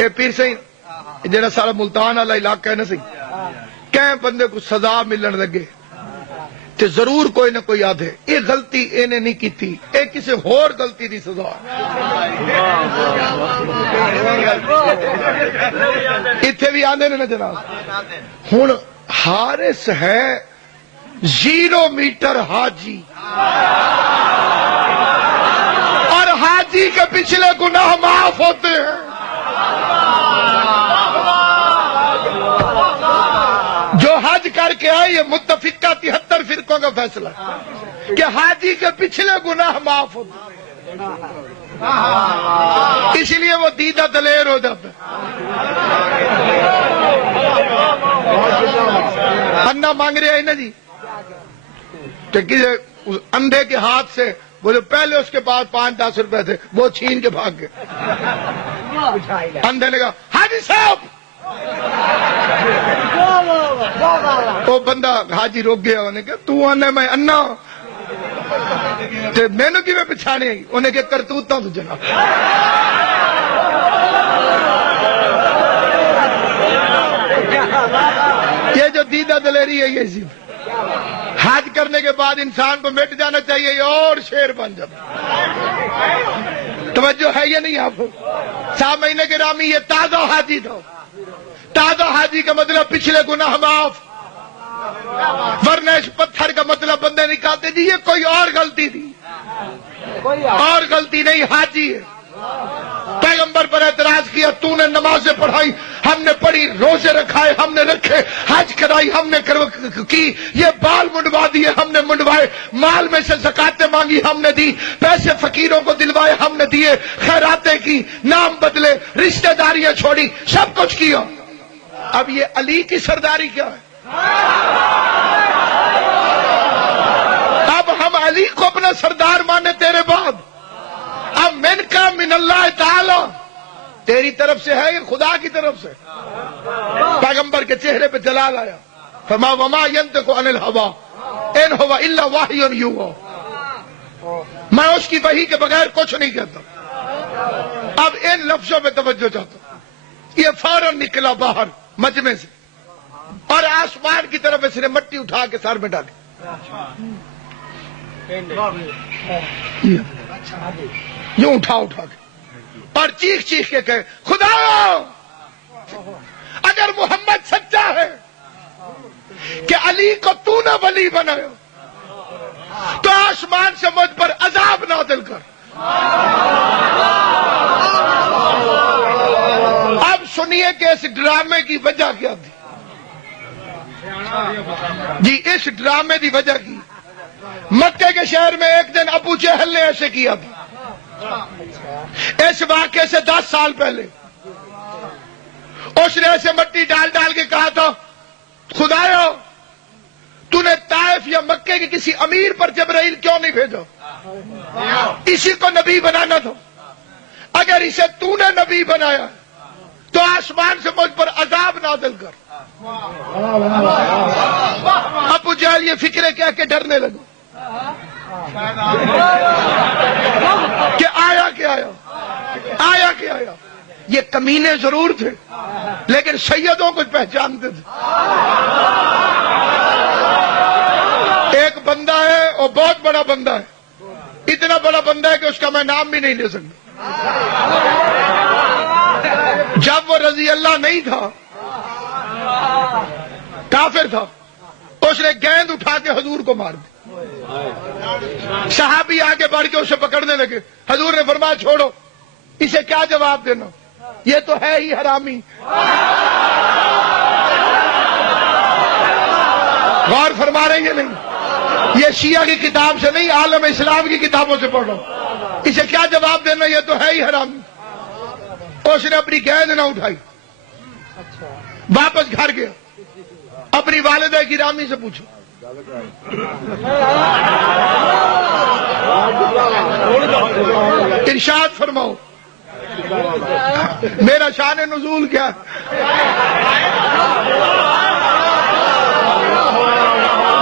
اے پیر سی جڑا سارا ملتان والا علاقہ ہے نا سی کہ بندے کو سزا ملن لگے تے ضرور کوئی نہ کوئی آدھے یہ غلطی انہیں نہیں کی تھی، اے کسی اور غلطی دی سزا اتھے بھی آندے نے جناب۔ ہن حارث ہے 0 میٹر حاجی، اور حاجی کے پچھلے گناہ معاف ہوتے ہیں۔ جو حج کر کے آئے یہ متفقہ 73 فرقوں کا فیصلہ کہ حاجی کے پچھلے گناہ معاف ہوتے ہیں، اسی لیے وہ دیدہ دلیر ہو جاتا ہے۔ انا مانگ رہے ہیں نا جی، کہ کسی اندھے کے ہاتھ سے بولے پہلے اس کے پاس 5-10 روپے تھے وہ چھین کے بھاگ گئے۔ اندھے نے کہا حاجی صاحب، وہ بندہ حاجی روک گیا، انہیں کہا تو آنے میں انا میں نے کی میں پچھانے آئی، انہیں کہا کرتوتا ہوں تو جناب۔ یہ جو دیدہ دلیری ہے یہ صرف حج کرنے کے بعد انسان کو مٹ جانا چاہیے، یہ اور شیر بن جاتا۔ توجہ ہے یہ نہیں آپ سامعین گرامی، یہ تازہ حاجی تھا۔ تازہ حاجی کا مطلب پچھلے گناہ معاف، ورنہ اس پتھر کا مطلب بندے نکالتے جی یہ کوئی اور غلطی تھی، اور غلطی نہیں، حاجی ہے۔ پیغمبر پر اعتراض کیا تو نے نمازیں پڑھائی، ہم نے پڑھی، روزے رکھائے ہم نے رکھے، حج کرائی ہم نے کی، یہ بال منڈوا دیے ہم نے منڈوائے، مال میں سے زکاتیں مانگی ہم نے دی، پیسے فقیروں کو دلوائے ہم نے دیے، خیراتیں کی، نام بدلے، رشتہ داریاں چھوڑی، سب کچھ کیا۔ اب یہ علی کی سرداری کیا ہے؟ اب ہم علی کو اپنا سردار مانے تیرے بعد، اب من کا من اللہ تعالی تیری طرف سے ہے یا خدا کی طرف سے؟ پیغمبر کے چہرے پہ جلال آیا، فما وما ينطق عن الهوى ان هو الا وحی یوحی، میں اس کی وحی کے بغیر کچھ نہیں کہتا۔ اب ان لفظوں پہ توجہ چاہتا ہوں۔ یہ فوراً نکلا باہر مجمع سے اور آسمان کی طرف اس نے مٹی اٹھا کے سر میں ڈالی، یوں اٹھا کے اور چیخ چیخ کے کہے خدا اگر محمد سچا ہے کہ علی کو تو نہ ولی بنایا تو آسمان سے مجھ پر عذاب نازل کر۔ اب سنیے کہ اس ڈرامے کی وجہ کیا تھی جی۔ اس ڈرامے کی وجہ کی مکے کے شہر میں ایک دن ابو جہل نے ایسے کیا تھا، اس واقعے سے 10 سال پہلے اس نے ایسے مٹی ڈال ڈال کے کہا تھا خدایا تو نے طائف یا مکے کے کسی امیر پر جبرائیل کیوں نہیں بھیجا، اسی کو نبی بنانا تھا، اگر اسے تو نے نبی بنایا تو آسمان سے مجھ پر عذاب نازل کر۔ ابو جہل یہ فکرے کہہ کے ڈرنے لگا کہ آیا کیا آیا۔ یہ کمینے ضرور تھے لیکن سیدوں کو پہچانتے تھے۔ ایک بندہ ہے اور بہت بڑا بندہ ہے، اتنا بڑا بندہ ہے کہ اس کا میں نام بھی نہیں لے سکتا۔ جب وہ رضی اللہ نہیں تھا، کافر تھا، اس نے گیند اٹھا کے حضور کو مار دی۔ صحابی آگے بڑھ کے اسے پکڑنے لگے، حضور نے فرمایا چھوڑو، اسے کیا جواب دینا، یہ تو ہے ہی حرامی۔ غور فرما رہے ہیں نہیں، یہ شیعہ کی کتاب سے نہیں، عالم اسلام کی کتابوں سے پڑھ رہا ہوں، اسے کیا جواب دینا، یہ تو ہے ہی حرامی۔ اس نے اپنی گیند نہ اٹھائی، واپس گھر گیا، اپنی والدہ گرامی سے پوچھو، ارشاد فرماؤ میرا شان نزول کیا؟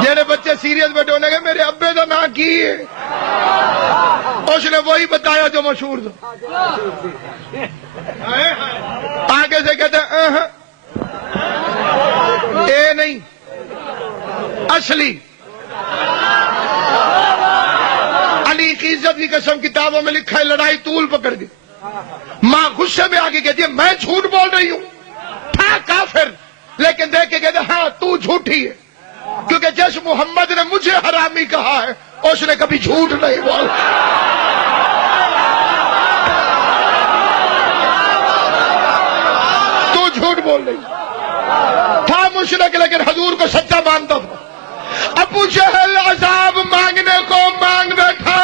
جیڑے بچے سیریس بیٹھے ہونے گے میرے ابے کا نام کی ہے، اس نے وہی بتایا جو مشہور تھا۔ نسلی علی کی عزت کی قسم کتابوں میں لکھا ہے لڑائی طول پکڑ گئی. ماں غصے میں آگے کہتی ہے میں جھوٹ بول رہی ہوں تھا کافر لیکن دیکھ کے کہتے ہاں تو جھوٹی ہے کیونکہ جس محمد نے مجھے حرامی کہا ہے اس نے کبھی جھوٹ نہیں بولا. تو جھوٹ بول رہی تھا مشرک لیکن حضور کو سچا مانتا تھا. ابو جہل عذاب مانگنے کو مانگ بیٹھا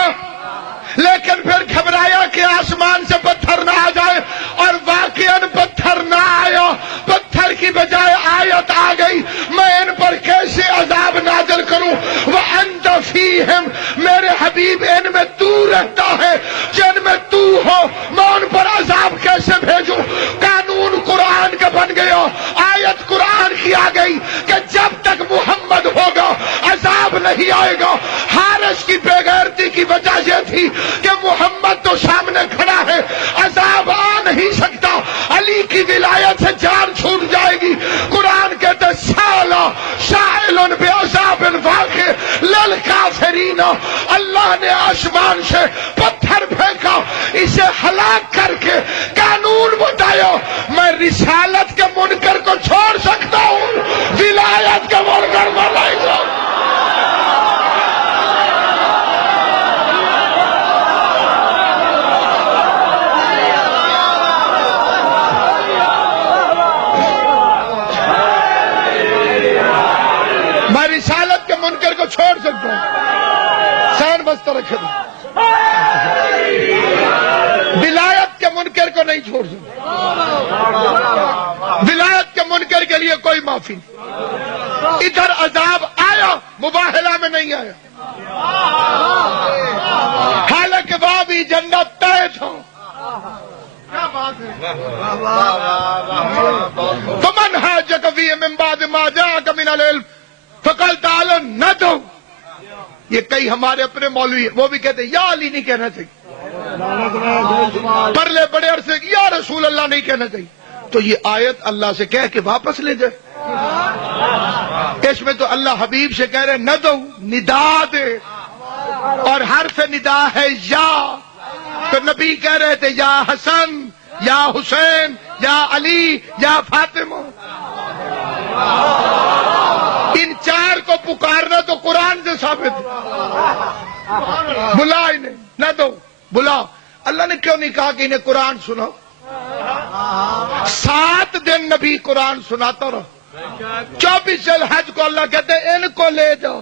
لیکن پھر گھبرایا کہ آسمان سے پتھر نہ آ جائے اور واقعاً پتھر نہ آیا. پتھر کی بجائے آیت آ گئی میں ان پر کیسے عذاب نازل کروں. وَأَنْتَ فِيهِمْ میرے حبیب ان میں تو رہتا ہے جن میں تو ہو میں ان پر عذاب کیسے بھیجوں. قانون قرآن کا بن گیا. آیت قرآن کی آ گئی کہ جب تک محمد ہوگا عذاب نہیں آئے گا. حارث کی بے غیرتی کی وجہ یہ تھی کہ محمد تو سامنے کھڑا ہے عذاب آ نہیں سکتا. علی کی ولایت سے جان چھوٹ جائے گی. قرآن کہتے سالا شائل بعذاب واقع للکافرین. اللہ نے آسمان سے پتھر پھینکا اسے ہلاک کر کے قانون بتایا میں رسالت کے منکر کو چھوڑ سکتا ہوں ولایت کے منکر کو نہیں چھوڑ. میں رسالت کے منکر کو چھوڑ سکتا ہوں سین بستہ رکھے دو. ولایت کے منکر کو نہیں چھوڑ سکتا. ولایت کے منکر کے لیے کوئی معافی نہیں. ادھر عذاب آیا مباہلہ میں نہیں آیا حالانکہ وہاں بھی جنت طے تھا. فمن حاجک فیہ من بعد ما جاءک من العلم فقل تعالوا ندعو. یہ کئی ہمارے اپنے مولوی ہیں وہ بھی کہتے ہیں یا علی نہیں کہنا چاہیے. پرلے بڑے عرصے یا رسول اللہ نہیں کہنا چاہیے. تو یہ آیت اللہ سے کہہ کے واپس لے جائے. اس میں تو اللہ حبیب سے کہہ رہے ندعو ندا دے اور حرف ندا ہے یا. تو نبی کہہ رہے تھے یا حسن یا حسین یا علی یا فاطمہ. ان چار کو پکارنا تو قرآن سے ثابت ہے. بلا انہیں نہ دو بلا. اللہ نے کیوں نہیں کہا کہ انہیں قرآن سناؤ. 7 دن نبی قرآن سناتا رہا. 24 ذوالحج کو اللہ کہتے ہیں ان کو لے جاؤ.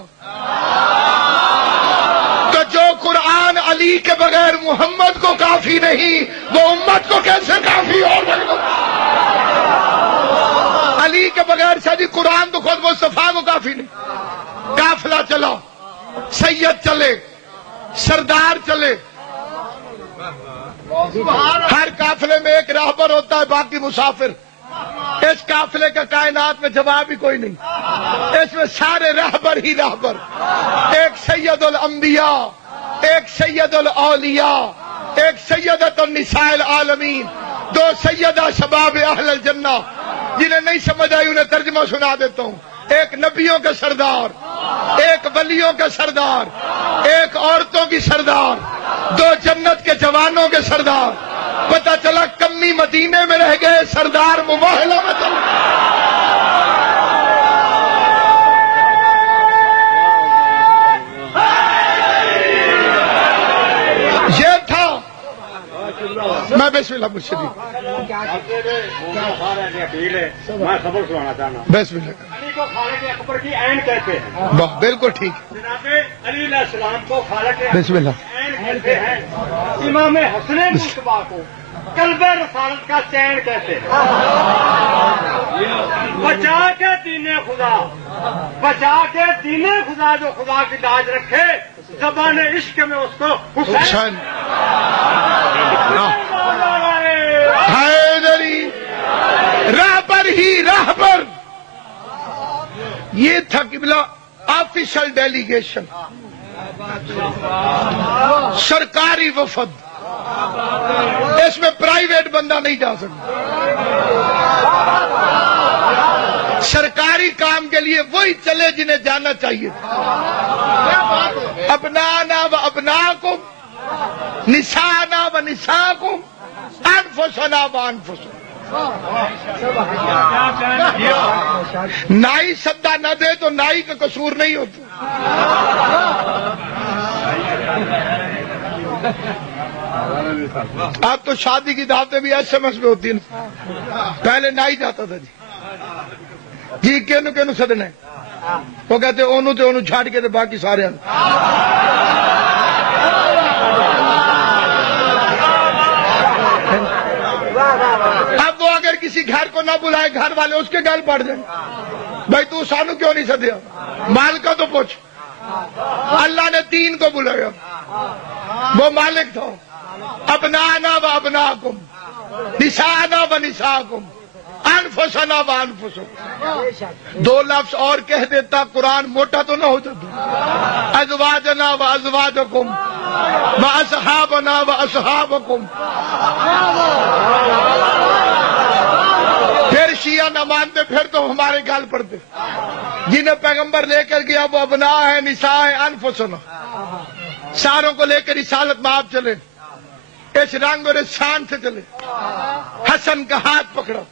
تو جو قرآن علی کے بغیر محمد کو کافی نہیں وہ امت کو کیسے کافی ہو سکتا. علی کے بغیر شادی قرآن تو خود مصطفیٰ کو کافی نہیں. قافلہ چلا سید چلے سردار چلے ہر قافلے میں ایک راہبر ہوتا ہے باقی مسافر. اس قافلے کا کائنات میں جواب ہی کوئی نہیں. اس میں سارے راہبر ہی راہبر. ایک سید الانبیاء ایک سید الاولیاء ایک سیدۃ النساء العالمین 2 سیدہ شباب اہل الجنہ. جنہیں نہیں سمجھ آئی انہیں ترجمہ سنا دیتا ہوں. ایک نبیوں کے سردار ایک ولیوں کے سردار ایک عورتوں کی سردار 2 جنت کے جوانوں کے سردار. پتہ چلا کمی مدینے میں رہ گئے سردار مباہلہ میں چل. یہ تھا میں بسم اللہ مرشدی میں خبر سنانا چاہنا. بسم اللہ. علی کو خالق اکبر کی عین کہتے ہیں. بالکل ٹھیک. جناب علی علیہ السلام کو خالق بسم اللہ. عین کہتے ہیں. امام حسن مصطفیٰ کو قلب رسالت کا چین کہتے ہیں. بچا کے دین خدا بچا کے دین خدا جو خدا کی لاج رکھے زبان عشق میں اس کو حسین حیدری راہبر ہی راہبر. یہ تھا قبلہ آفیشل ڈیلیگیشن سرکاری وفد. اس میں پرائیویٹ بندہ نہیں جا سکتا. سرکاری کام کے لیے وہی چلے جنہیں جانا چاہیے تھا۔ ابنانا و ابناکم، نسانا و نساکم، انفسنا و انفسکم۔ نائی سدا نہ دے تو نائی کا قصور نہیں ہوتا۔ اب تو شادی کی دعوتیں بھی ایس ایم ایس میں ہوتی ہیں، پہلے نائی جاتا تھا جی کینو کینو سدنا ہے، وہ کہتے اونو تے اونو چھاڑ کے تے باقی سارے ہیں۔ اب وہ اگر کسی گھر کو نہ بلائے گھر والے اس کے گل پڑ جائیں، بھائی تو سانو کیوں نہیں سدیا، مالک تو پوچھ۔ اللہ نے 3 کو بلایا، وہ مالک تھا۔ ابنانا و ابناکم، نسانا و نساکم، انفسنا و انفسکم۔ 2 لفظ اور کہہ دیتا قرآن موٹا تو نہ ہو جاتا۔ ازواجنا و ازواجکم و اصحابنا و اصحابکم۔ پھر شیعہ نہ مانتے پھر تو ہمارے گال پڑتے، جنہیں پیغمبر لے کر گیا وہ ابنا ہے، نساء ہے، انفسنا، ساروں کو لے کر رسالت میں آپ چلے، اس رنگ اور اس شان سے چلے۔ حسن کا ہاتھ پکڑا،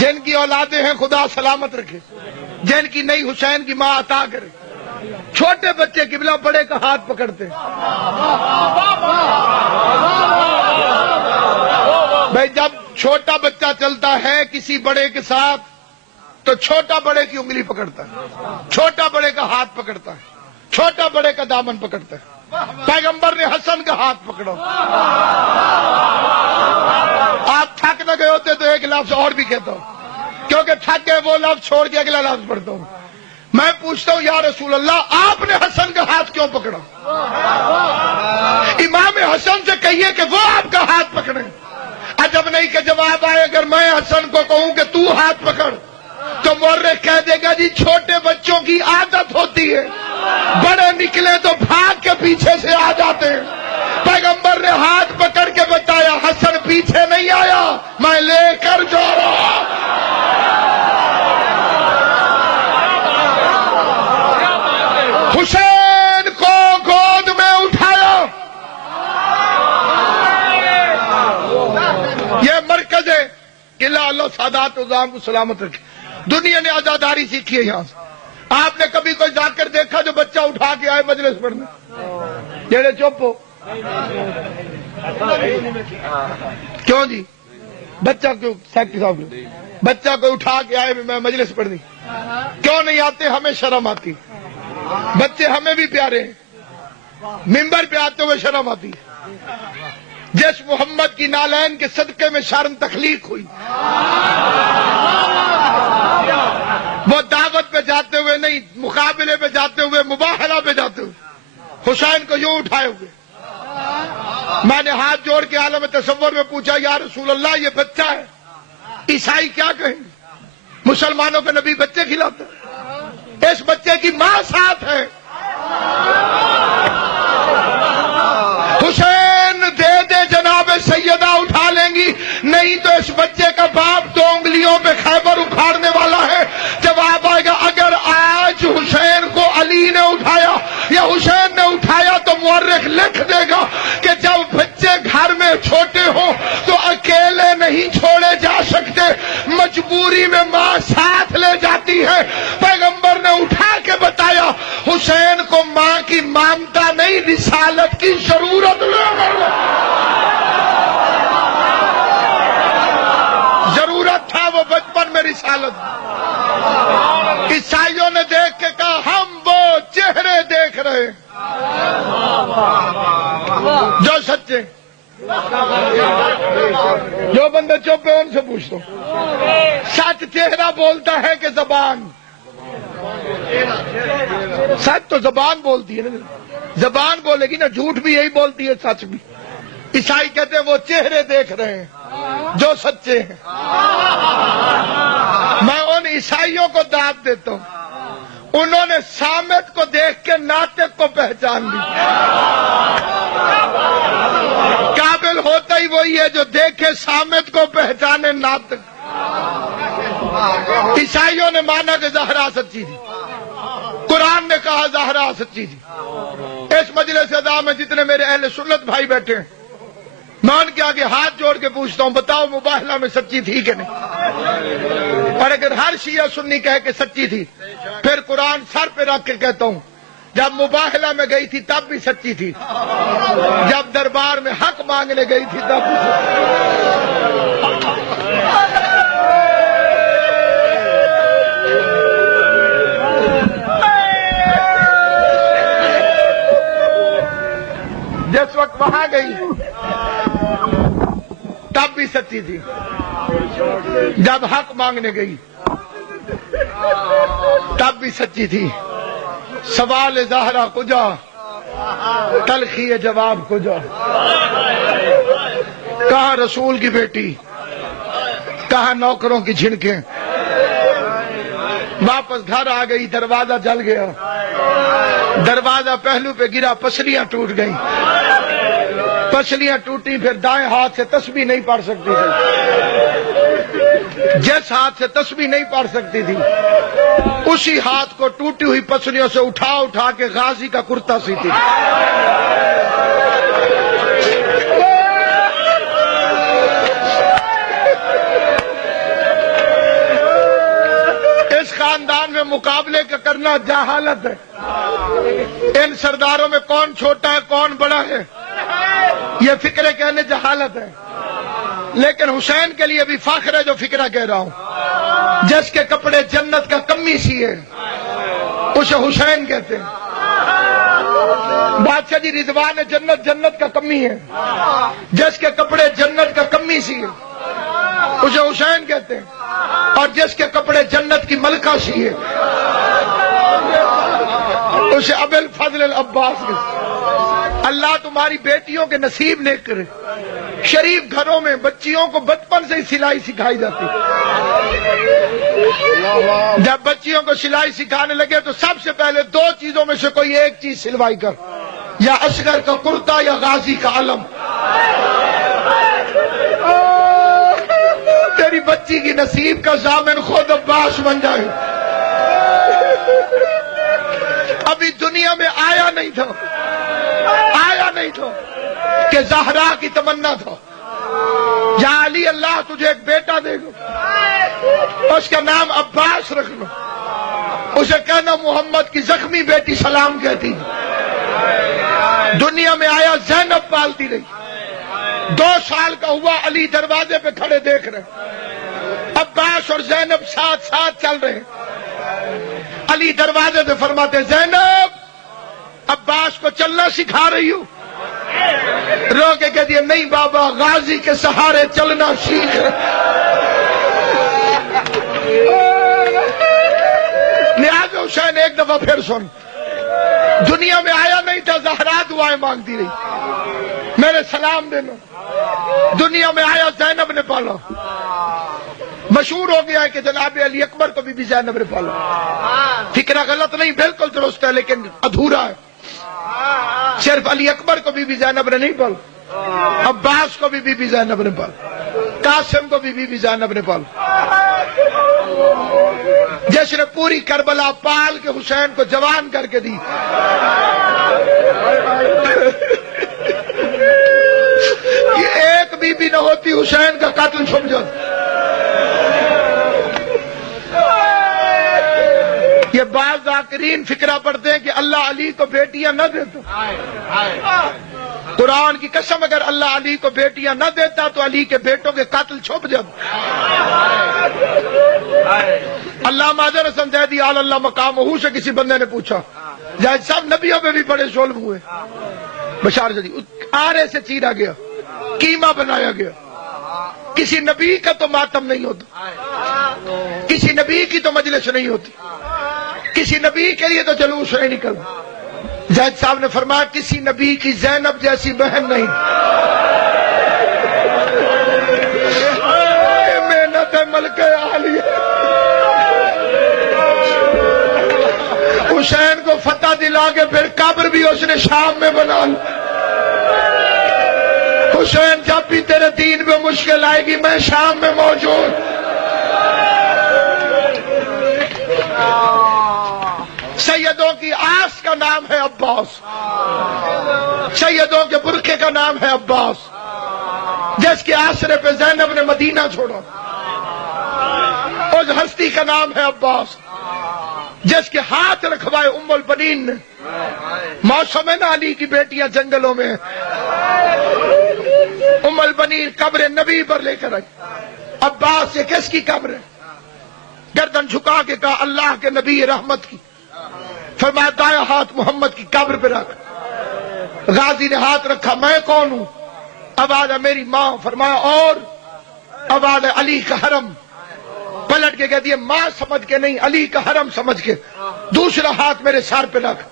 جن کی اولادیں ہیں خدا سلامت رکھے، جن کی نہیں حسین کی ماں عطا کرے۔ چھوٹے بچے قبلہ بڑے کا ہاتھ پکڑتے، بھائی جب چھوٹا بچہ چلتا ہے کسی بڑے کے ساتھ تو چھوٹا بڑے کی انگلی پکڑتا ہے، چھوٹا بڑے کا ہاتھ پکڑتا ہے، چھوٹا بڑے کا دامن پکڑتا ہے۔ پیغمبر نے حسن کا ہاتھ پکڑا۔ آپ تھک نہ گئے ہوتے تو ایک لفظ اور بھی کہتا ہوں، کیونکہ تھک گئے وہ لفظ چھوڑ کے اگلا لفظ پڑھتا ہوں۔ میں پوچھتا ہوں یا رسول اللہ آپ نے حسن کا ہاتھ کیوں پکڑا؟ امام حسن سے کہیے کہ وہ آپ کا ہاتھ پکڑیں۔ عجب نہیں کہ جواب آئے اگر میں حسن کو کہوں کہ تو ہاتھ پکڑ تو مورخ کہہ دے گا جی چھوٹے بچوں کی عادت ہوتی ہے، بڑے نکلے تو بھاگ کے پیچھے سے آ جاتے ہیں۔ پیغمبر نے ہاتھ پکڑ کے بتایا حسن پیچھے نہیں آیا، میں لے کر جا رہا۔ حسین کو گود میں اٹھایا۔ یہ مرکز ہے قلعہ، اللہ سادات عظام کو سلامت رکھے۔ دنیا نے عزاداری سیکھی ہے یہاں سے۔ آپ نے کبھی کوئی ذاکر دیکھا جو بچہ اٹھا کے آئے مجلس پڑھنے؟ جڑے چپ ہو کیوں جی؟ بچہ کیوں سیکٹری صاحب بچہ کو اٹھا کے آئے میں مجلس پڑھنی کیوں نہیں آتے؟ ہمیں شرم آتی، بچے ہمیں بھی پیارے ہیں، ممبر پہ آتے ہوئے شرم آتی۔ جس محمد کی نالین کے صدقے میں شرم تخلیق ہوئی، وہ دعوت پہ جاتے ہوئے نہیں، مقابلے پہ جاتے ہوئے، مباہلہ پہ جاتے ہوئے حسین کو یوں اٹھائے ہوئے۔ میں نے ہاتھ جوڑ کے عالم تصور میں پوچھا یا رسول اللہ یہ بچہ ہے، عیسائی کیا کہیں گے؟ مسلمانوں کے نبی بچے کھلاتے ہیں، اس بچے کی ماں ساتھ ہے۔ حسین دے دے جناب سیدہ اٹھا لیں گی، نہیں تو اس بچے کا باپ 2 انگلیوں پہ خیبر اکھاڑنے والا ہے۔ جواب آئے گا اگر آج حسین کو علی نے اٹھایا یا حسین نے اٹھایا تو مورخ لکھ دے گا کہ جب بچے گھر میں چھوٹے ہوں تو اکیلے نہیں چھوڑے جا سکتے، مجبوری میں ماں ساتھ لے جاتی ہے۔ پیغمبر نے اٹھا کے بتایا حسین کو ماں کی مامتا نہیں رسالت کی ضرورت ضرورت تھا، وہ بچپن میں رسالت۔ عیسائیوں نے دیکھ کے کہا ہم وہ چہرے دیکھ رہے جو سچے، جو بندے چپ ہیں ان سے پوچھتا ہوں، سچ چہرہ بولتا ہے کہ زبان؟ سچ تو زبان بولتی ہے نا، زبان بولے گی نا، جھوٹ بھی یہی بولتی ہے، سچ بھی۔ عیسائی کہتے ہیں وہ چہرے دیکھ رہے ہیں جو سچے ہیں۔ میں ان عیسائیوں کو داد دیتا ہوں، انہوں نے صامت کو دیکھ کے ناطق کو پہچان لی۔ قابل ہوتا ہی عیسائی وہی ہے جو دیکھے سامت کو پہچانے ناطق. عیسائیوں نے مانا کہ زہرا سچی تھی, قرآن نے کہا زہرا سچی تھی. اس مجلس اعظم میں جتنے میرے اہل سنت بھائی بیٹھے ہیں, میں ان کے آگے ہاتھ جوڑ کے پوچھتا ہوں, بتاؤ مباہلہ میں سچی تھی کہ نہیں؟ اور اگر ہر شیعہ سنی کہے کہ سچی تھی, پھر قرآن سر پہ رکھ کے کہتا ہوں جب مباہلہ میں گئی تھی تب بھی سچی تھی, جب دربار میں حق مانگنے گئی تھی تب بھی جس وقت وہاں گئی تب بھی سچی تھی, جب حق مانگنے گئی تب بھی سچی تھی. سوال زہرا کجا, تلخی جواب کجا. کہاں رسول کی بیٹی, کہاں نوکروں کی جھنکیں. واپس گھر آ گئی, دروازہ جل گیا, دروازہ پہلو پہ گرا, پسلیاں ٹوٹ گئیں. پسلیاں ٹوٹی, پھر دائیں ہاتھ سے تسبیح نہیں پڑھ سکتی تھی. جس ہاتھ سے تسبیح نہیں پڑھ سکتی تھی اسی ہاتھ کو ٹوٹی ہوئی پسلیوں سے اٹھا اٹھا کے غازی کا کرتا سیتی. اس خاندان میں مقابلے کا کرنا جہالت ہے. ان سرداروں میں کون چھوٹا ہے کون بڑا ہے یہ فکرے کہنے جہالت ہے. لیکن حسین کے لیے بھی فخر ہے جو فکرہ کہہ رہا ہوں. جس کے کپڑے جنت کا کمی سی ہے اسے حسین کہتے ہیں. بادشاہ جی رضوان جنت, جنت کا کمی ہے. جس کے کپڑے جنت کا کمی سی ہے اسے حسین کہتے ہیں. اور جس کے کپڑے جنت کی ملکہ سی ہے اسے ابو الفضل العباس کہتے ہیں. اللہ تمہاری بیٹیوں کے نصیب نیک کرے. شریف گھروں میں بچیوں کو بچپن سے ہی سلائی سکھائی جاتی. جب بچیوں کو سلائی سکھانے لگے تو سب سے پہلے دو چیزوں میں سے کوئی ایک چیز سلوائی کر, یا اصغر کا کرتا یا غازی کا علم. تیری بچی کی نصیب کا ضامن خود عباس بن جائے. ابھی دنیا میں آیا نہیں تھا کہ زہرا کی تمنا تھا یا علی اللہ تجھے ایک بیٹا دے گا, اس کا نام عباس رکھنا, اسے کہنا محمد کی زخمی بیٹی سلام کہتی. دنیا میں آیا زینب پالتی رہی. 2 سال کا ہوا, علی دروازے پہ کھڑے دیکھ رہے, عباس اور زینب ساتھ ساتھ چل رہے. علی دروازے پہ فرماتے زینب عباس کو چلنا سکھا رہی ہوں. رو کے کہہ دیا نہیں بابا, غازی کے سہارے چلنا سیکھ. نیاز حسین ایک دفعہ پھر سن, دنیا میں آیا نہیں تھا, زہرا دعائیں مانگتی رہی میرے سلام دینا. دنیا میں آیا زینب نے پالا. مشہور ہو گیا ہے کہ جناب علی اکبر کو بھی زینب نے پالا. فکرہ غلط نہیں, بالکل درست ہے, لیکن ادھورا ہے. صرف علی اکبر کو بھی زینب نے نہیں پالا, عباس کو بھی زینب نے پالا, قاسم کو بھی زینب نے پالا. جس نے پوری کربلا پال کے حسین کو جوان کر کے دی. یہ ایک بی نہ ہوتی حسین کا قتل چھپ جاتا. یہ بعض ذاکرین فکرہ پڑھتے ہیں کہ اللہ علی کو بیٹیاں نہ دیتا. قرآن کی قسم اگر اللہ علی کو بیٹیاں نہ دیتا تو علی کے بیٹوں کے قتل چھپ جاتا. اللہ ماجر حسن زیدی آل اللہ مقامہ سے کسی بندے نے پوچھا, جائے صاحب نبیوں پہ بھی بڑے ظلم ہوئے. بشار جدی آرے سے چیرا گیا, قیمہ بنایا گیا. کسی نبی کا تو ماتم نہیں ہوتا, کسی نبی کی تو مجلس نہیں ہوتی, کسی نبی کے لیے تو جلوس نہیں نکلتا. زید صاحب نے فرمایا کسی نبی کی زینب جیسی بہن نہیں. محنت ہے ملکہ عالیہ. حسین کو فتح دلا کے پھر قبر بھی اس نے شام میں بنا لی. حسین جب بھی تیرے دین میں مشکل آئے گی میں شام میں موجود. سیدوں کی آس کا نام ہے عباس. سیدوں کے برقعے کا نام ہے عباس. جس کے آسرے پہ زینب نے مدینہ چھوڑا اس ہستی کا نام ہے عباس. جس کے ہاتھ رکھوائے ام البنین نے. موسم ہے نا علی کی بیٹیاں جنگلوں میں. ام البنین قبر نبی پر لے کر آئی. عباس یہ کس کی قبر ہے؟ گردن جھکا کے کہا اللہ کے نبی رحمت کی. فرمایا دائیں ہاتھ محمد کی قبر پہ رکھ. غازی نے ہاتھ رکھا میں کون ہوں؟ آواز ہے میری ماں. فرمایا اور؟ آواز ہے علی کا حرم. پلٹ کے کہہ دیا ماں سمجھ کے نہیں علی کا حرم سمجھ کے. دوسرا ہاتھ میرے سر پہ رکھ.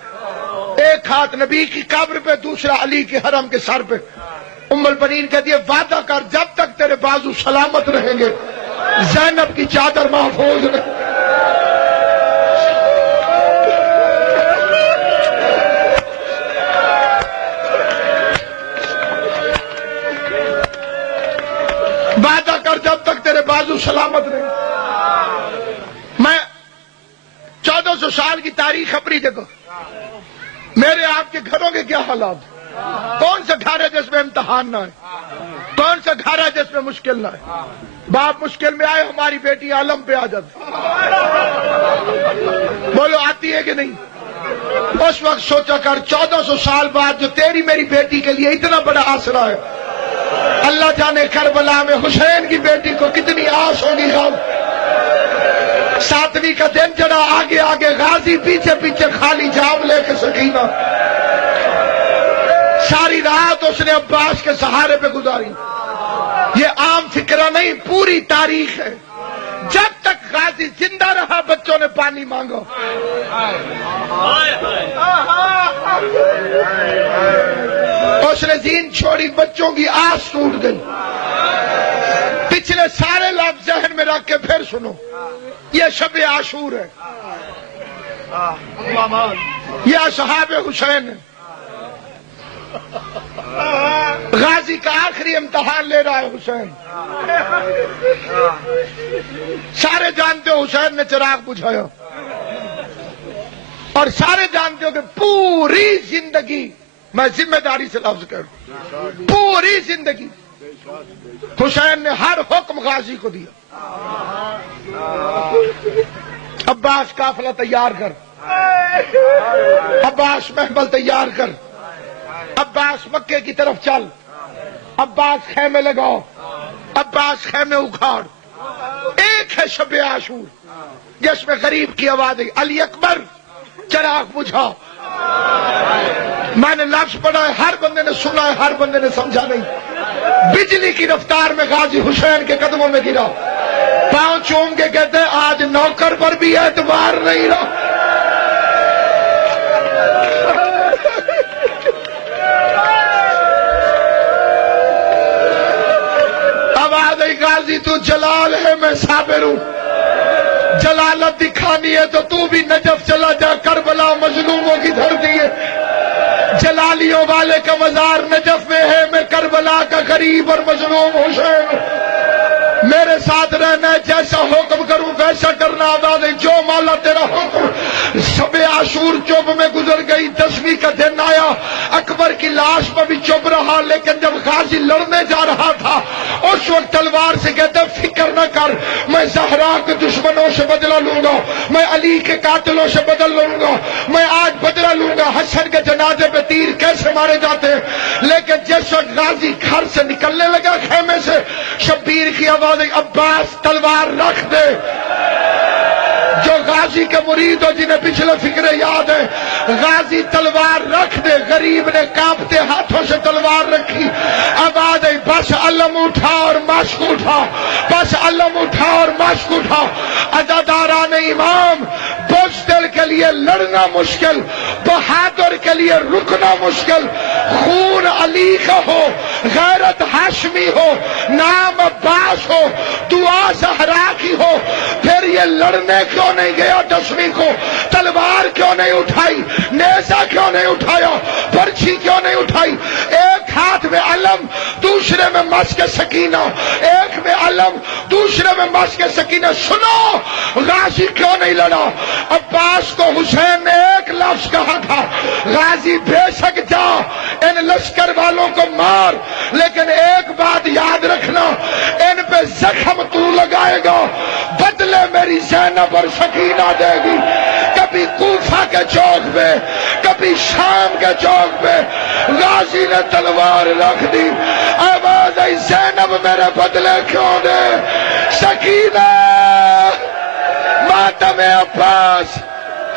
ایک ہاتھ نبی کی قبر پہ دوسرا علی کے حرم کے سر پہ. ام البنین کہہ دیا وعدہ کر جب تک تیرے بازو سلامت رہیں گے زینب کی چادر محفوظ رہے. وعدہ کر جب تک تیرے بازو سلامت رہے. میں 1400 سال کی تاریخ اپنی جگہ. میرے آپ کے گھروں کے کیا حالات؟ کون سا گھر ہے جس میں امتحان نہ ہے؟ کون سا گھر ہے جس میں مشکل نہ ہے؟ باپ مشکل میں آئے ہماری بیٹی عالم پہ آ جاتی. بولو آتی ہے کہ نہیں؟ اس وقت سوچا کر 1400 سال بعد جو تیری میری بیٹی کے لیے اتنا بڑا آسرا ہے اللہ جانے کربلا میں حسین کی بیٹی کو کتنی آس ہوگی. غم 7ویں کا دن جڑا آگے آگے غازی پیچھے پیچھے خالی جام لے کے سکینہ. ساری رات اس نے عباس کے سہارے پہ گزاری. یہ عام فکرہ نہیں پوری تاریخ ہے. جب تک غازی زندہ رہا بچوں نے پانی مانگا. اس نے زین چھوڑی بچوں کی آس ٹوٹ گئی. پچھلے سارے لفظ ذہن میں رکھ کے پھر سنو. یہ شب عاشور ہے. یہ اصحاب حسین ہے. غازی کا آخری امتحان لے رہا ہے حسین. سارے جانتے ہو حسین نے چراغ بجھایا اور سارے جانتے ہو کہ پوری زندگی میں ذمہ داری سے لفظ کروں پوری زندگی حسین نے ہر حکم غازی کو دیا. عباس قافلہ تیار کر. عباس محمل تیار کر. عباس مکے کی طرف چل. عباس خیمے لگاؤ. عباس خیمے اکھاڑ. ایک ہے شب عاشور جس میں غریب کی آواز ہے علی اکبر چراغ بجھا. میں نے لفظ پڑھا ہے ہر بندے نے سنا ہے ہر بندے نے سمجھا نہیں. بجلی کی رفتار میں غازی حسین کے قدموں میں گرا. پاؤں چوم کے کہتے ہیں آج نوکر پر بھی اعتبار نہیں رہا. آواز ہے غازی تو جلال ہے میں صابر ہوں. جلالت دکھانی ہے تو تو بھی نجف چلا جا. کربلا مظلوموں کی دھرتی ہے. جلالیوں والے کا مزار نجف میں ہے. میں کربلا کا غریب اور مظلوم حسین. میرے ساتھ رہنا ہے جیسا حکم کروں ویسا کرنا. آواز ہے جو مولا تیرا حکم. شب عاشور چوب میں گزر گئی. 10ویں کا دن آیا. اکبر کی لاش پر بھی چپ رہا لیکن جب غازی لڑنے جا رہا تھا اس وقت تلوار سے کہتے فکر نہ کر میں زہرا کے دشمنوں سے بدلہ لوں گا. میں علی کے قاتلوں سے بدل لوں گا. میں آج بدلہ لوں گا. حسن کے جنازے پہ تیر کیسے مارے جاتے ہیں. لیکن جس وقت غازی گھر سے نکلنے لگا خیمے سے شبیر کی آواز عباس تلوار رکھ دے. جو غازی کے مرید ہو جنہیں پچھلے فکرے یاد ہے غازی تلوار رکھ دے. غریب نے کانپتے ہاتھوں سے تلوار رکھی. آواز آئی بس علم اٹھا اور مشق اٹھا. بس علم اٹھا اور مشق اٹھا. عزاداران امام بزدل کے لیے لڑنا مشکل بہادر کے لیے رکنا مشکل. خون علی کا ہو غیرت ہاشمی ہو نام عباس ہو دعا زہرا کی ہو پھر یہ لڑنے کیوں نہیں گیا. 10ویں کو تلوار کیوں نہیں اٹھائی. نیزہ کیوں نہیں اٹھایا. برچھی کیوں نہیں اٹھائی. ایک ہاتھ میں علم دوسرے میں مشق سکینہ، ایک میں علم دوسرے میں مشق سکینہ. سنو غازی کیوں نہیں لڑا؟ عباس کو حسین نے ایک لفظ کہا تھا، غازی بے شک جا ان لشکر والوں کو مار، لیکن ایک بات یاد رکھنا، ان پہ زخم تو لگائے گا بدلے میری زینب اور سکینہ دے گی. کبھی کوفہ کے چوک پہ، کبھی شام کے چوک پہ غازی نے تلوار رکھ دی. آواز آئی زینب میرے بدلے کیوں دے؟ سکینہ ماتم عباس،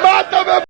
ماتم